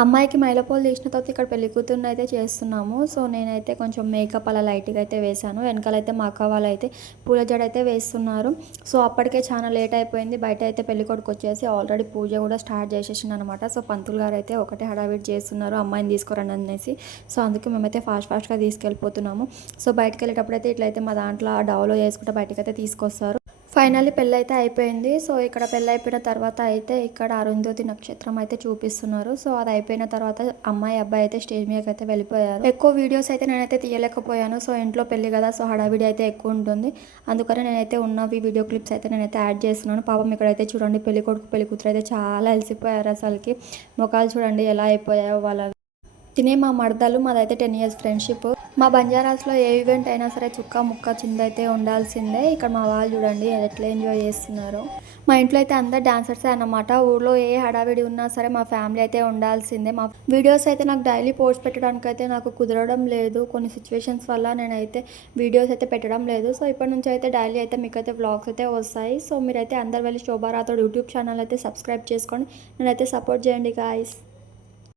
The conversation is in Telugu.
అమ్మాయికి మైలపోలు తీసిన తర్వాత ఇక్కడ పెళ్లి కూతురుని అయితే చేస్తున్నాము. సో నేనైతే కొంచెం మేకప్ అలా లైట్గా అయితే వేశాను. వెనకాలైతే మా అక్క వాళ్ళు అయితే పూల జడ అయితే వేస్తున్నారు. సో అప్పటికే చాలా లేట్ అయిపోయింది. బయట అయితే పెళ్లి కొడుకు వచ్చేసి ఆల్రెడీ పూజ కూడా స్టార్ట్ చేసేసింది అనమాట. సో పంతులు గారు అయితే ఒకటే హడావిడి చేస్తున్నారు అమ్మాయిని తీసుకురండి అనేసి. సో అందుకే మేమైతే ఫాస్ట్గా తీసుకెళ్ళిపోతున్నాము. సో బయటకు వెళ్ళేటప్పుడు అయితే ఇట్లయితే మా దాంట్లో డవ్లో వేసుకుంటే బయటకు అయితే తీసుకొస్తారు. ఫైనల్లీ పెళ్ళైతే అయిపోయింది. సో ఇక్కడ పెళ్ళి అయిపోయిన తర్వాత అయితే ఇక్కడ అరుంధతి నక్షత్రం అయితే చూపిస్తున్నారు. సో అది అయిపోయిన తర్వాత అమ్మాయి అబ్బాయి అయితే స్టేజ్ మీదకి అయితే వెళ్ళిపోయారు. ఎక్కువ వీడియోస్ అయితే నేనైతే తీయలేకపోయాను. సో ఇంట్లో పెళ్లి కదా, సో హడావిడి అయితే ఎక్కువ ఉంటుంది. అందుకని నేనైతే ఉన్నవి వీడియో క్లిప్స్ అయితే నేనైతే యాడ్ చేస్తున్నాను. పాపం ఇక్కడైతే చూడండి పెళ్లి కొడుకు పెళ్లి కూతురు అయితే చాలా అలసిపోయారు. అసలుకి ముఖాలు చూడండి ఎలా అయిపోయాయో వాళ్ళ. తినే మా మరదలు, మాదైతే 10 years ఫ్రెండ్షిప్. మా బంజారాస్లో ఏ ఈవెంట్ అయినా సరే చుక్క ముక్క చిందైతే ఉండాల్సిందే. ఇక్కడ మా వాళ్ళు చూడండి ఎట్లా ఎంజాయ్ చేస్తున్నారు. మా ఇంట్లో అయితే అందరు డాన్సర్సే అన్నమాట. ఊళ్ళో ఏ హడావిడి ఉన్నా సరే మా ఫ్యామిలీ అయితే ఉండాల్సిందే. మా వీడియోస్ అయితే నాకు డైలీ పోస్ట్ పెట్టడానికి అయితే నాకు కుదరడం లేదు. కొన్ని సిచ్యువేషన్స్ వల్ల నేనైతే వీడియోస్ అయితే పెట్టడం లేదు. సో ఇప్పటి నుంచి అయితే డైలీ అయితే మీకు అయితే వ్లాగ్స్ అయితే వస్తాయి. సో మీరైతే అందరు వెళ్ళి శోభారాథోడ్ యూట్యూబ్ ఛానల్ అయితే సబ్స్క్రైబ్ చేసుకొని నేనైతే సపోర్ట్ చేయండి గాయస్.